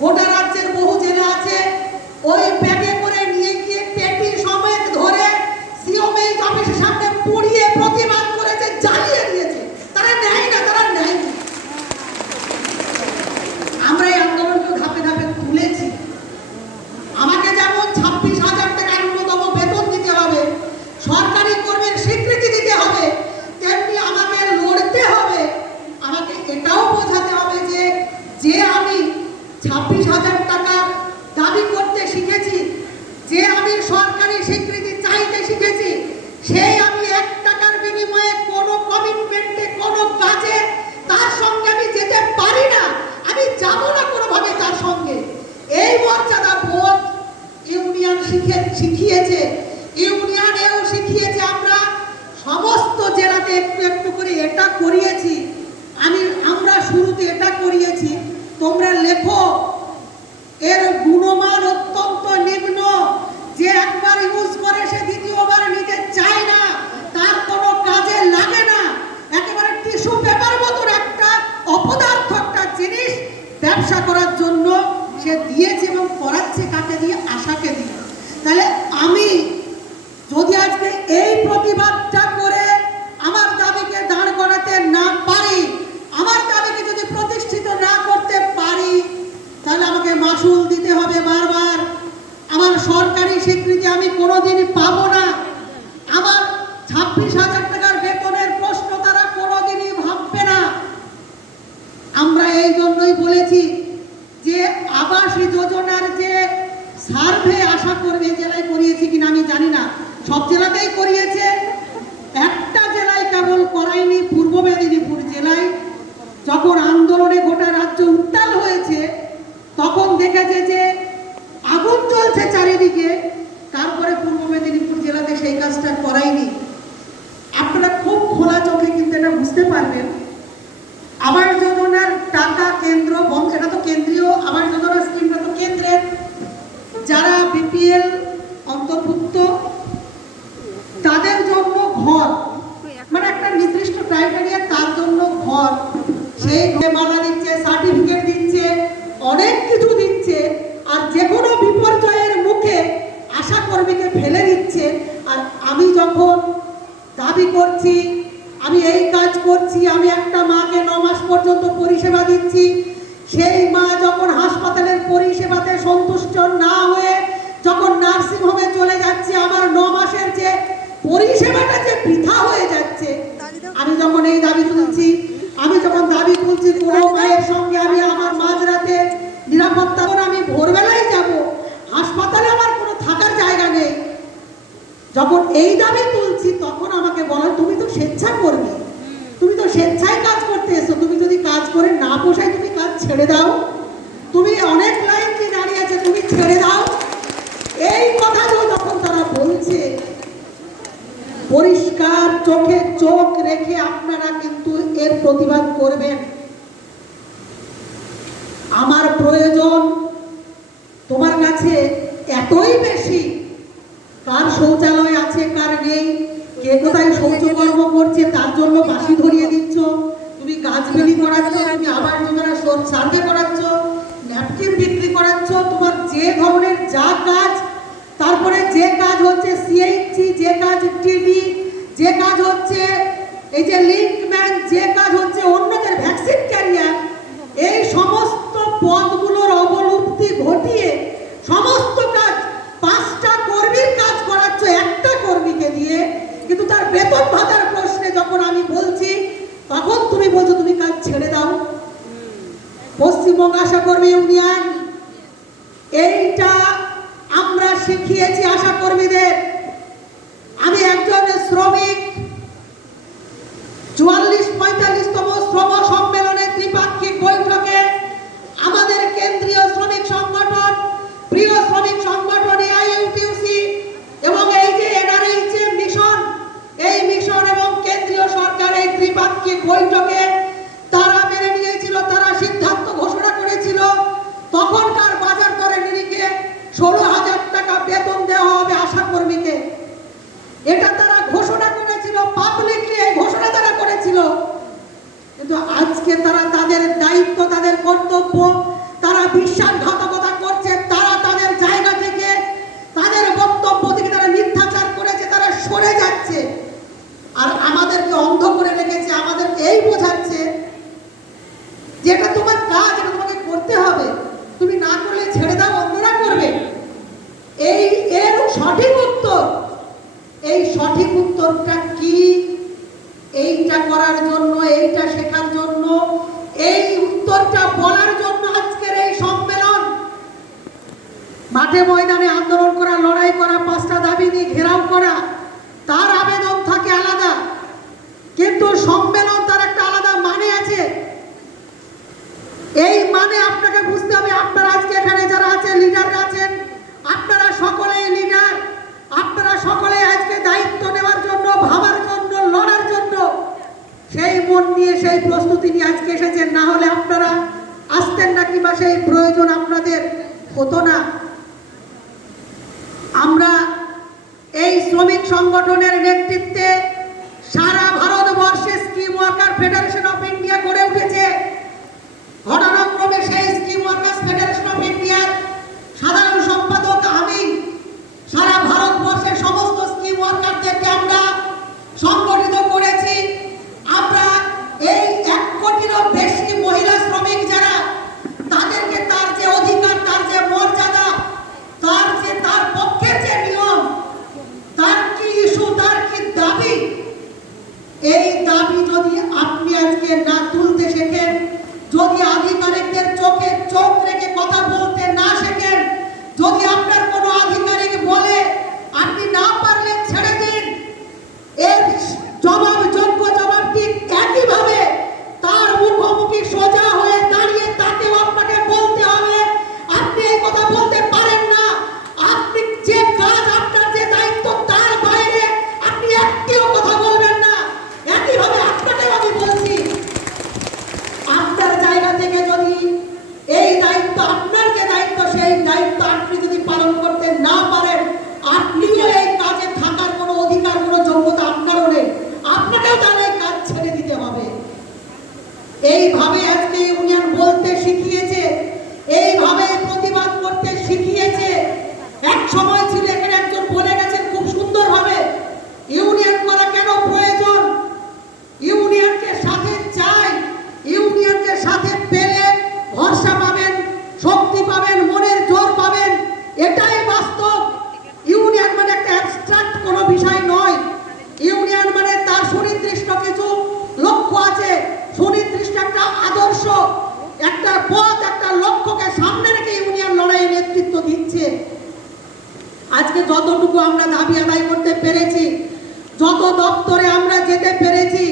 গোটা রাজ্যের বহু জেলা আছে। ওই ব্যাগে করে নিয়ে গিয়ে পেটি সমেত ধরে সিওমএই অফিসের সামনে পুড়িয়ে প্রতিবাদ করেছে জ্বালিয়ে দিয়েছে তারা নেয় না তারা নেয় না আমরা এই আন্দোলনকে ধাপে ধাপে তুলেছি আমাকে যেমন ছাব্বিশ হাজার টাকা ন্যূনতম বেতন দিতে হবে সরকারি কর্মীর স্বীকৃতি দিতে হবে তেমনি আমাকে লড়তে হবে আমাকে এটাও বোঝাতে হবে যে যে আমি ছাব্বিশ হাজার টাকা দাবি করতে শিখেছি যে আমি সরকারি স্বীকৃতি চাইতে শিখেছি সেই আমি এক টাকার বিনিময়ে কোনো কমিটমেন্টে কোনো কাজে তার সঙ্গে আমি যেতে পারি না আমি যাব না কোনোভাবে তার সঙ্গে এই মর্যাদা বোধ ইউনিয়ন শিখে শিখিয়েছে, ইউনিয়নেও শিখিয়েছে, আমরা সমস্ত জেলাতে একটু একটু করে এটা করিয়েছি। আমি, আমরা শুরুতে এটা করিয়েছি, তোমরা লেখো। এর গুণমান অত্যন্ত নিম্ন যে একবার ইউজ করে সে দ্বিতীয়বার নিতে চায় না তার কোনো কাজে লাগে না একেবারে টিস্যু পেপার মতন একটা অপদার্থ একটা জিনিস ব্যবসা করার জন্য সে দিয়েছে এবং করাচ্ছে কাকে দিয়ে আশাকে দিয়ে তাহলে আমি যদি আজকে এই প্রতিবাদটা করে আমার দাবিকে দাঁড় করাতে না পারি আমার দাবিকে যদি প্রতিষ্ঠিত না করতে পারি তাহলে আমাকে মাসুল দিতে হবে বারবার আমার সরকারি স্বীকৃতি আমি কোনোদিনই পাবো না আমার ছাব্বিশ হাজার টাকার বেতনের প্রশ্ন তারা কোনোদিনই ভাববে না আমরা এই বলেছি যে আবাস যোজনার যে সার্ভে আশা করবে জেলায় করিয়েছি কিনা আমি জানি না। সব জেলাতেই করিয়েছে। একটা জেলায় কেবল করায়নি পূর্ব মেদিনীপুর জেলায়। যখন আন্দোলনে গোটা রাজ্য উত্তাল হয়েছে, তখন দেখেছে যে আগুন চলছে চারিদিকে তারপরে পূর্ব মেদিনীপুর জেলাতে সেই কাজটা করায়নি আপনারা খুব খোলা চোখে কিন্তু এটা বুঝতে পারবেন আবাস যোজনার টাকা কেন্দ্র বন্ধ এটা তো কেন্দ্রীয় আবাস যোজনা স্কিমটা তো কেন্দ্রের যারা বিপিএল অন্তর্ভুক্ত তাদের জন্য ঘর মানে একটা নির্দিষ্ট ক্রাইটেরিয়া তার জন্য ঘর সেই মানা দিচ্ছে সার্টিফিকেট দিচ্ছে, অনেক কিছু দিচ্ছে, আর যে কোনো বিপর্যয়ের মুখে আশা কর্মীকে ফেলে দিচ্ছে। আর আমি যখন দাবি করছি, আমি এই কাজ করছি, আমি একটা মাকে ন মাস পর্যন্ত পরিষেবা দিচ্ছি, সেই মা যখন হাসপাতালের পরিষেবাতে সন্তুষ্ট না হয়ে যখন নার্সিং হোমে চলে যাচ্ছে, আমার ন মাসের যে পরিষেবাটা যে বৃথা হয়ে যাচ্ছে, আমি যখন এই দাবি তুলছি তুলছি কোনো মায়ের সঙ্গে আমি আমার মাঝরাতে নিরাপত্তা করে আমি ভোরবেলায় যাব, হাসপাতালে আমার কোনো থাকার জায়গা নেই। যখন এই দাবি তুলছি, তখন আমাকে বলে তুমি তো স্বেচ্ছা করবে তুমি তো স্বেচ্ছায় কাজ করতে এসো। তুমি যদি কাজ করে না পোষায় তুমি কাজ ছেড়ে দাও। তুমি অনেক লাইন দিয়ে দাঁড়িয়ে আছে, তুমি ছেড়ে দাও। এই কথা যখন তারা বলছে, পরিষ্কার চোখে চোখ রেখে আপনারা কিন্তু এর প্রতিবাদ করবেন। আমার প্রয়োজন। তোমার কাছে এতই বেশি। কার শৌচালয় আছে, কার নেই? কে কোথায় শৌচকর্ম করছে, তার জন্য বাসি ধরিয়ে দিচ্ছ? তুমি গাছ বিলি করাচ্ছ, তুমি আবার তোমার সার্ভে করাচ্ছ, ন্যাপকিন বিক্রি করাচ্ছ, তোমার যে ধরনের যা কাজ, তারপরে যে কাজ হচ্ছে সিএইচসি যে কাজ টিভি যে কাজ হচ্ছে এই যে লিঙ্কম্যান যে কাজ হচ্ছে অন্যদের ভ্যাকসিন ক্যারিয়ার এই সমস্ত পদগুলোর অবলুপ্তি ঘটিয়ে সমস্ত কাজ পাঁচটা কর্মীর কাজ করাচ্ছ একটা কর্মীকে দিয়ে কিন্তু তার বেতন ভাতার প্রশ্নে যখন আমি বলছি, তখন তুমি বলছো, তুমি কাজ ছেড়ে দাও। পশ্চিমবঙ্গ আশা কর্মী ইউনিয়ন, এইটা আমরা শিখিয়েছি আশা কর্মীদের। বৈঠকে তারা মেনে নিয়েছিল, তারা সিদ্ধান্ত ঘোষণা করেছিল, তখনকার বাজার করে নিরিখে ষোলো হাজার টাকা বেতন দেওয়া হবে আশা কর্মীকে এটা তারা ঘোষণা করেছিল পাবলিকলি এই ঘোষণা তারা করেছিল। কিন্তু আজকে তারা তাদের দায়িত্ব, তাদের কর্তব্য, তারা বিশ্বাস যেটা তোমার কাজ, এটা তোমাকে করতে হবে। তুমি না করলে ছেড়ে দাও, অন্যরা করবে। এই এর সঠিক উত্তর, এই সঠিক উত্তরটা কি? এইটা করার জন্য, এইটা শেখার জন্য, এই উত্তরটা বলার জন্য আজকের এই সম্মেলন। মাঠে ময়দান সংগঠনের নেতৃত্বে সারা ভারতবর্ষে স্কিম ওয়ার্কার ফেডারেশন অফ এইভাবে আজকে ইউনিয়ন বলতে শিখিয়েছে। এইভাবে প্রতিবাদ করতে যতটুকু আমরা দাবি আদায় করতে পেরেছি যত দপ্তরে আমরা যেতে পেরেছি